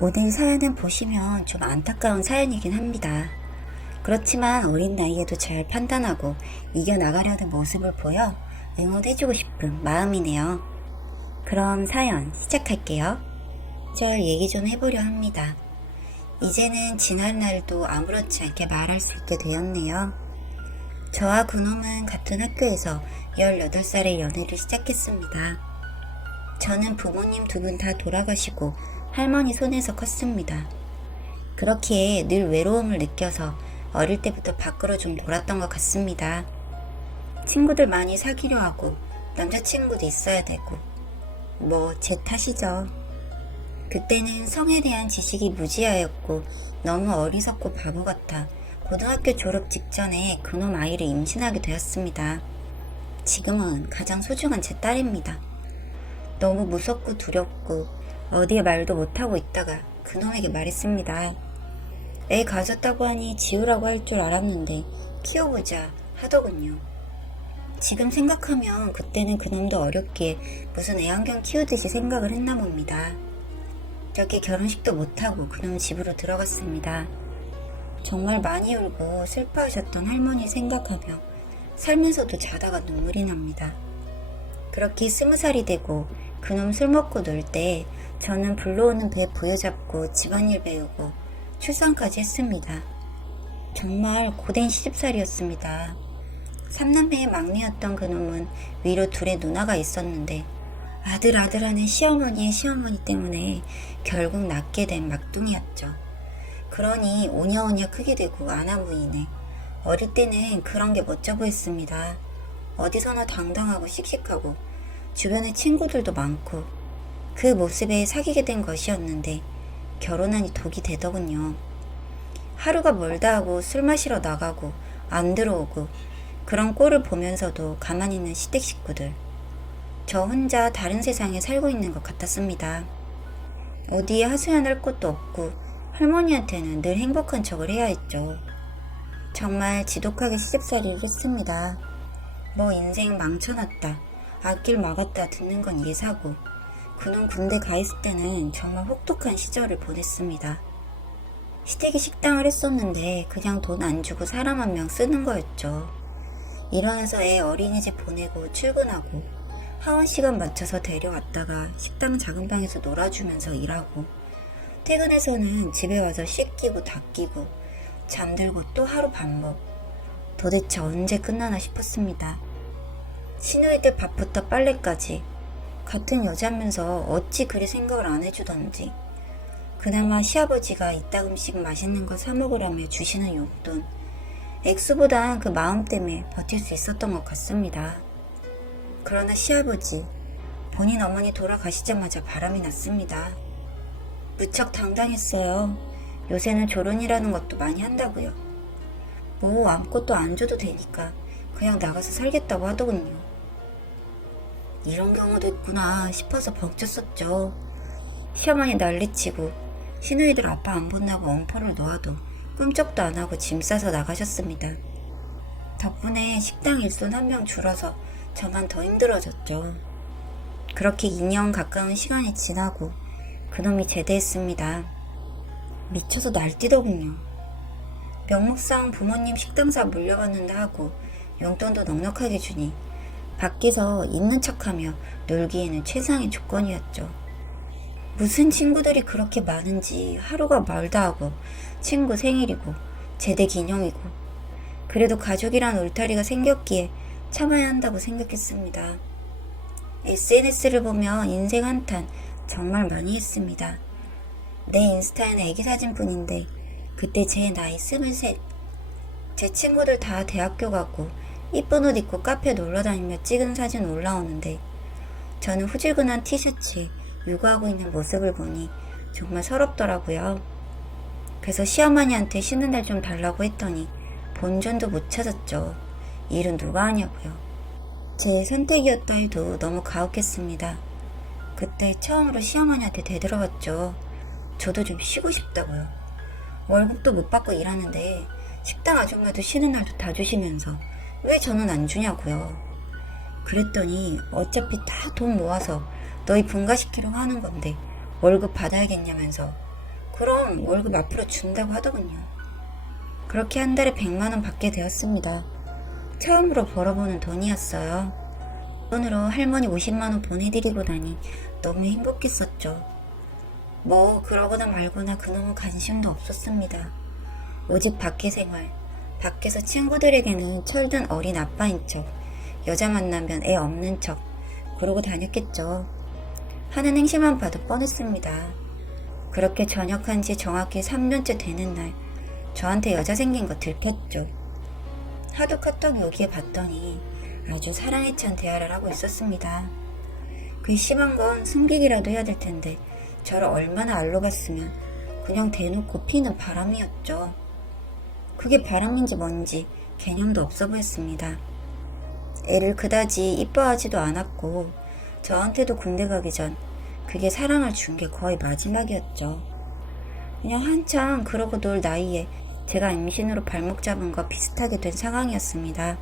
오늘 사연은 보시면 좀 안타까운 사연이긴 합니다. 그렇지만 어린 나이에도 잘 판단하고 이겨나가려는 모습을 보여 응원해주고 싶은 마음이네요. 그럼 사연 시작할게요. 절 얘기 좀 해보려 합니다. 이제는 지난 날도 아무렇지 않게 말할 수 있게 되었네요. 저와 그놈은 같은 학교에서 18살의 연애를 시작했습니다. 저는 부모님 두 분 다 돌아가시고 할머니 손에서 컸습니다. 그렇기에 늘 외로움을 느껴서 어릴 때부터 밖으로 좀 놀았던 것 같습니다. 친구들 많이 사귀려 하고 남자친구도 있어야 되고 제 탓이죠. 그때는 성에 대한 지식이 무지하였고 너무 어리석고 바보 같아 고등학교 졸업 직전에 그놈 아이를 임신하게 되었습니다. 지금은 가장 소중한 제 딸입니다. 너무 무섭고 두렵고 어디에 말도 못하고 있다가 그놈에게 말했습니다. 애 가졌다고 하니 지우라고 할 줄 알았는데 키워보자 하더군요. 지금 생각하면 그때는 그놈도 어렵기에 무슨 애완견 키우듯이 생각을 했나 봅니다. 그렇게 결혼식도 못하고 그놈 집으로 들어갔습니다. 정말 많이 울고 슬퍼하셨던 할머니 생각하며 살면서도 자다가 눈물이 납니다. 그렇게 20살이 되고 그놈 술 먹고 놀 때 저는 불러오는 배 부여잡고 집안일 배우고 출산까지 했습니다. 정말 고된 시집살이였습니다. 3남매의 막내였던 그놈은 위로 둘의 누나가 있었는데 아들 하는 시어머니의 시어머니 때문에 결국 낳게 된 막둥이였죠. 그러니 오냐오냐 크게 되고 아나무인해. 어릴 때는 그런 게 멋져 보였습니다. 어디서나 당당하고 씩씩하고 주변에 친구들도 많고 그 모습에 사귀게 된 것이었는데 결혼하니 독이 되더군요. 하루가 멀다 하고 술 마시러 나가고 안 들어오고 그런 꼴을 보면서도 가만히 있는 시댁 식구들. 저 혼자 다른 세상에 살고 있는 것 같았습니다. 어디에 하소연할 곳도 없고 할머니한테는 늘 행복한 척을 해야 했죠. 정말 지독하게 시집살이를 했습니다. 인생 망쳐놨다, 앞길 막았다 듣는 건 예사고 그놈 군대 가 있을 때는 정말 혹독한 시절을 보냈습니다. 시댁이 식당을 했었는데 그냥 돈 안 주고 사람 한 명 쓰는 거였죠. 일어나서 애 어린이집 보내고 출근하고 하원 시간 맞춰서 데려왔다가 식당 작은 방에서 놀아주면서 일하고 퇴근해서는 집에 와서 씻기고 닦이고 잠들고 또 하루 반복. 도대체 언제 끝나나 싶었습니다. 시누이들 밥부터 빨래까지 같은 여자면서 어찌 그리 생각을 안 해주던지. 그나마 시아버지가 이따금씩 맛있는 거 사 먹으라며 주시는 용돈, 액수보단 그 마음 때문에 버틸 수 있었던 것 같습니다. 그러나 시아버지, 본인 어머니 돌아가시자마자 바람이 났습니다. 무척 당당했어요. 요새는 조론이라는 것도 많이 한다고요. 아무것도 안 줘도 되니까 그냥 나가서 살겠다고 하더군요. 이런 경우도 있구나 싶어서 벅찼었죠. 시어머니 난리치고 시누이들 아빠 안 본다고 엄포를 놓아도 꿈쩍도 안 하고 짐 싸서 나가셨습니다. 덕분에 식당 일손 한 명 줄어서 저만 더 힘들어졌죠. 그렇게 2년 가까운 시간이 지나고 그놈이 제대했습니다. 미쳐서 날뛰더군요. 명목상 부모님 식당사 물려받는다 하고 용돈도 넉넉하게 주니 밖에서 있는 척하며 놀기에는 최상의 조건이었죠. 무슨 친구들이 그렇게 많은지 하루가 멀다 하고 친구 생일이고 제대 기념이고 그래도 가족이란 울타리가 생겼기에 참아야 한다고 생각했습니다. SNS를 보면 인생 한탄 정말 많이 했습니다. 내 인스타에는 애기 사진뿐인데 그때 제 나이 23. 제 친구들 다 대학교 가고 이쁜 옷 입고 카페 놀러다니며 찍은 사진 올라오는데 저는 후질근한 티셔츠에 육아하고 있는 모습을 보니 정말 서럽더라고요. 그래서 시어머니한테 쉬는 날 좀 달라고 했더니 본전도 못 찾았죠. 일은 누가 하냐고요. 제 선택이었다 해도 너무 가혹했습니다. 그때 처음으로 시어머니한테 되들어봤죠. 저도 좀 쉬고 싶다고요. 월급도 못 받고 일하는데 식당 아줌마도 쉬는 날도 다 주시면서 왜 저는 안 주냐고요. 그랬더니 어차피 다 돈 모아서 너희 분가시키려고 하는 건데 월급 받아야겠냐면서 그럼 월급 앞으로 준다고 하더군요. 그렇게 한 달에 100만 원 받게 되었습니다. 처음으로 벌어보는 돈이었어요. 돈으로 할머니 50만 원 보내드리고 나니 너무 행복했었죠. 뭐 그러거나 말거나 그놈은 관심도 없었습니다. 오직 밖의 생활, 밖에서 친구들에게는 철든 어린 아빠인 척, 여자 만나면 애 없는 척 그러고 다녔겠죠. 하는 행실만 봐도 뻔했습니다. 그렇게 전역한 지 정확히 3년째 되는 날 저한테 여자 생긴 거 들켰죠. 하도 카톡 여기에 봤더니 아주 사랑에 찬 대화를 하고 있었습니다. 그 심한 건 숨기기라도 해야 될 텐데 저를 얼마나 알로 갔으면 그냥 대놓고 피는 바람이었죠. 그게 바람인지 뭔지 개념도 없어 보였습니다. 애를 그다지 이뻐하지도 않았고 저한테도 군대 가기 전 그게 사랑을 준 게 거의 마지막이었죠. 그냥 한창 그러고 놀 나이에 제가 임신으로 발목 잡은 거 비슷하게 된 상황이었습니다.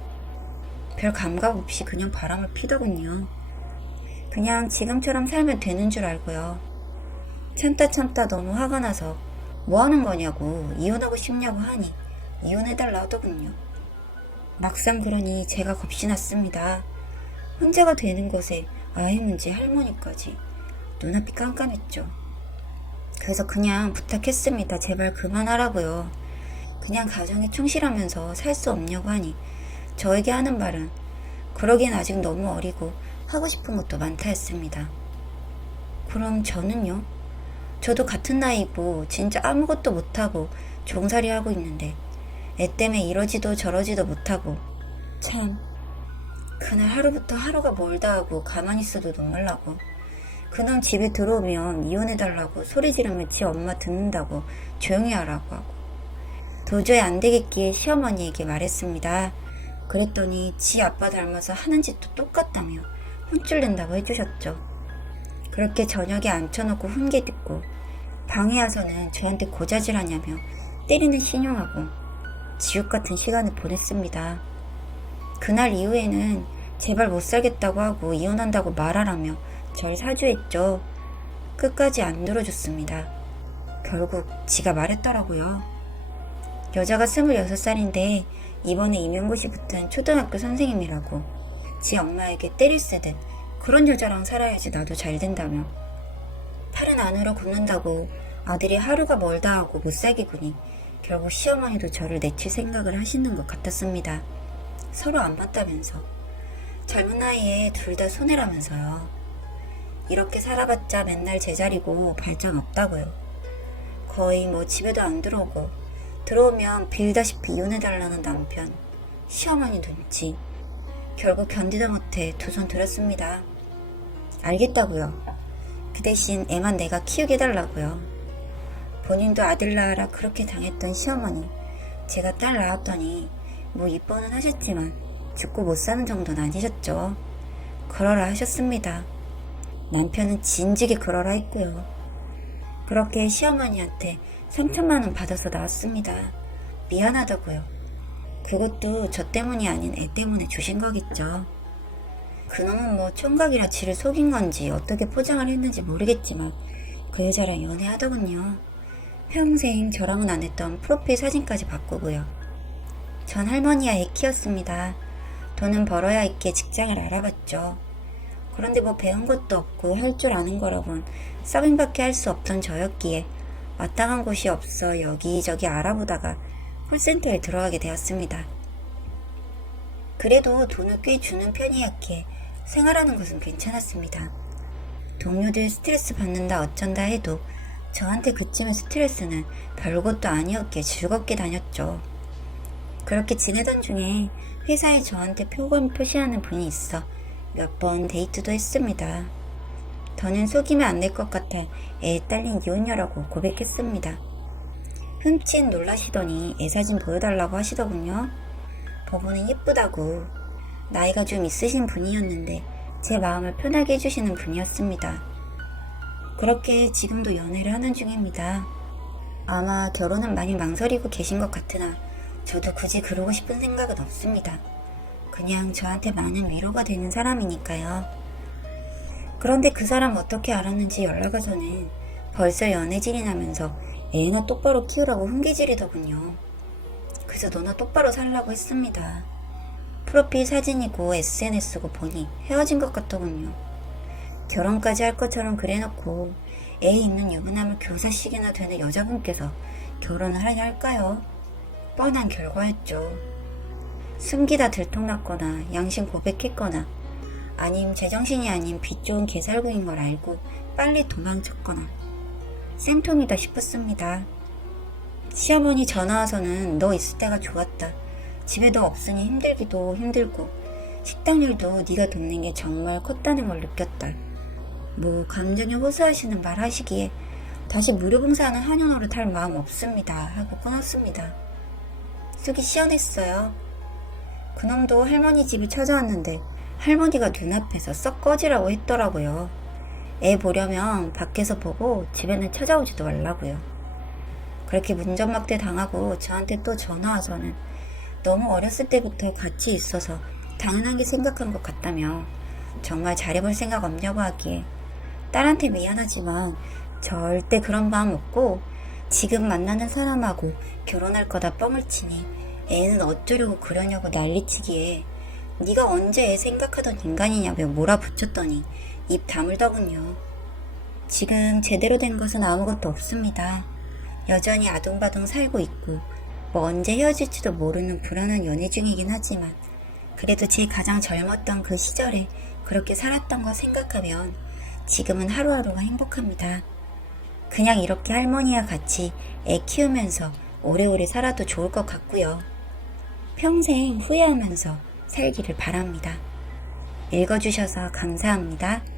별 감각 없이 그냥 바람을 피더군요. 그냥 지금처럼 살면 되는 줄 알고요. 참다 너무 화가 나서 뭐 하는 거냐고 이혼하고 싶냐고 하니 이혼해달라 하더군요. 막상 그러니 제가 겁이 났습니다. 혼자가 되는 것에 아이 문제 할머니까지 눈앞이 깜깜했죠. 그래서 그냥 부탁했습니다. 제발 그만하라고요. 그냥 가정에 충실하면서 살 수 없냐고 하니 저에게 하는 말은 그러기엔 아직 너무 어리고 하고 싶은 것도 많다 했습니다. 그럼 저는요? 저도 같은 나이고 진짜 아무것도 못하고 종살이 하고 있는데 애 때문에 이러지도 저러지도 못하고 참 그날 하루부터 하루가 멀다 하고 가만히 있어도 눈물 나고 그놈 집에 들어오면 이혼해달라고 소리 지르면 지 엄마 듣는다고 조용히 하라고 하고 도저히 안 되겠기에 시어머니에게 말했습니다. 그랬더니 지 아빠 닮아서 하는 짓도 똑같다며 혼쭐 낸다고 해주셨죠. 그렇게 저녁에 앉혀놓고 훈계 듣고 방에 와서는 저한테 고자질하냐며 때리는 신용하고 지옥 같은 시간을 보냈습니다. 그날 이후에는 제발 못 살겠다고 하고 이혼한다고 말하라며 절 사주했죠. 끝까지 안 들어줬습니다. 결국 지가 말했더라고요. 여자가 26살인데 이번에 임용고시 붙은 초등학교 선생님이라고 지 엄마에게 때릴 세듯 그런 여자랑 살아야지 나도 잘 된다며 팔은 안으로 굽는다고 아들이 하루가 멀다 하고 못 살겠구니 결국 시어머니도 저를 내칠 생각을 하시는 것 같았습니다. 서로 안 맞다면서 젊은 나이에 둘 다 손해라면서요. 이렇게 살아봤자 맨날 제자리고 발전 없다고요. 거의 뭐 집에도 안 들어오고 들어오면 빌다시피 이혼해달라는 남편, 시어머니 눈치 결국 견디다 못해 두 손 들었습니다. 알겠다고요. 그 대신 애만 내가 키우게 해달라고요. 본인도 아들 낳아라 그렇게 당했던 시어머니 제가 딸 낳았더니 뭐 이뻐는 하셨지만 죽고 못 사는 정도는 아니셨죠. 그러라 하셨습니다. 남편은 진지게 그러라 했고요. 그렇게 시어머니한테 3천만 원 받아서 나왔습니다. 미안하다고요. 그것도 저 때문이 아닌 애 때문에 주신 거겠죠. 그놈은 뭐 총각이라 지를 속인 건지 어떻게 포장을 했는지 모르겠지만 그 여자랑 연애하더군요. 평생 저랑은 안 했던 프로필 사진까지 바꾸고요. 전 할머니와 애 키웠습니다. 돈은 벌어야 있게 직장을 알아봤죠. 그런데 뭐 배운 것도 없고 할 줄 아는 거라곤 서빙밖에 할 수 없던 저였기에 마땅한 곳이 없어 여기저기 알아보다가 콜센터에 들어가게 되었습니다. 그래도 돈을 꽤 주는 편이었기에 생활하는 것은 괜찮았습니다. 동료들 스트레스 받는다 어쩐다 해도 저한테 그쯤의 스트레스는 별것도 아니었기에 즐겁게 다녔죠. 그렇게 지내던 중에 회사에 저한테 표범 표시하는 분이 있어 몇 번 데이트도 했습니다. 더는 속이면 안 될 것 같아 애 딸린 이혼녀라고 고백했습니다. 흠칫 놀라시더니 애 사진 보여달라고 하시더군요. 보고는 예쁘다고 나이가 좀 있으신 분이었는데 제 마음을 편하게 해주시는 분이었습니다. 그렇게 지금도 연애를 하는 중입니다. 아마 결혼은 많이 망설이고 계신 것 같으나 저도 굳이 그러고 싶은 생각은 없습니다. 그냥 저한테 많은 위로가 되는 사람이니까요. 그런데 그 사람 어떻게 알았는지 연락 와서는 벌써 연애질이 나면서 애나 똑바로 키우라고 훈계질이더군요. 그래서 너나 똑바로 살라고 했습니다. 프로필 사진이고 SNS고 보니 헤어진 것 같더군요. 결혼까지 할 것처럼 그래놓고 애 있는 유부남을 교사식이나 되는 여자분께서 결혼을 하게 할까요? 뻔한 결과였죠. 숨기다 들통났거나 양심 고백했거나 아님 제정신이 아닌 빚 좋은 개살구인 걸 알고 빨리 도망쳤거나 쌤통이다 싶었습니다. 시어머니 전화 와서는 너 있을 때가 좋았다. 집에 너 없으니 힘들기도 힘들고 식당 일도 네가 돕는 게 정말 컸다는 걸 느꼈다. 뭐 감정에 호소하시는 말 하시기에 다시 무료봉사하는 한여노릇 할 마음 없습니다 하고 끊었습니다. 속이 시원했어요. 그놈도 할머니 집이 찾아왔는데 할머니가 눈앞에서 썩 꺼지라고 했더라고요. 애 보려면 밖에서 보고 집에는 찾아오지도 말라고요. 그렇게 문전막대 당하고 저한테 또 전화와서는 너무 어렸을 때부터 같이 있어서 당연하게 생각한 것 같다며 정말 잘해볼 생각 없냐고 하기에 딸한테 미안하지만 절대 그런 마음 없고 지금 만나는 사람하고 결혼할 거다 뻥을 치니 애는 어쩌려고 그러냐고 난리치기에 네가 언제 애 생각하던 인간이냐며 몰아붙였더니 입 다물더군요. 지금 제대로 된 것은 아무것도 없습니다. 여전히 아둥바둥 살고 있고 뭐 언제 헤어질지도 모르는 불안한 연애 중이긴 하지만 그래도 제 가장 젊었던 그 시절에 그렇게 살았던 거 생각하면 지금은 하루하루가 행복합니다. 그냥 이렇게 할머니와 같이 애 키우면서 오래오래 살아도 좋을 것 같고요. 평생 후회하면서 살기를 바랍니다. 읽어주셔서 감사합니다.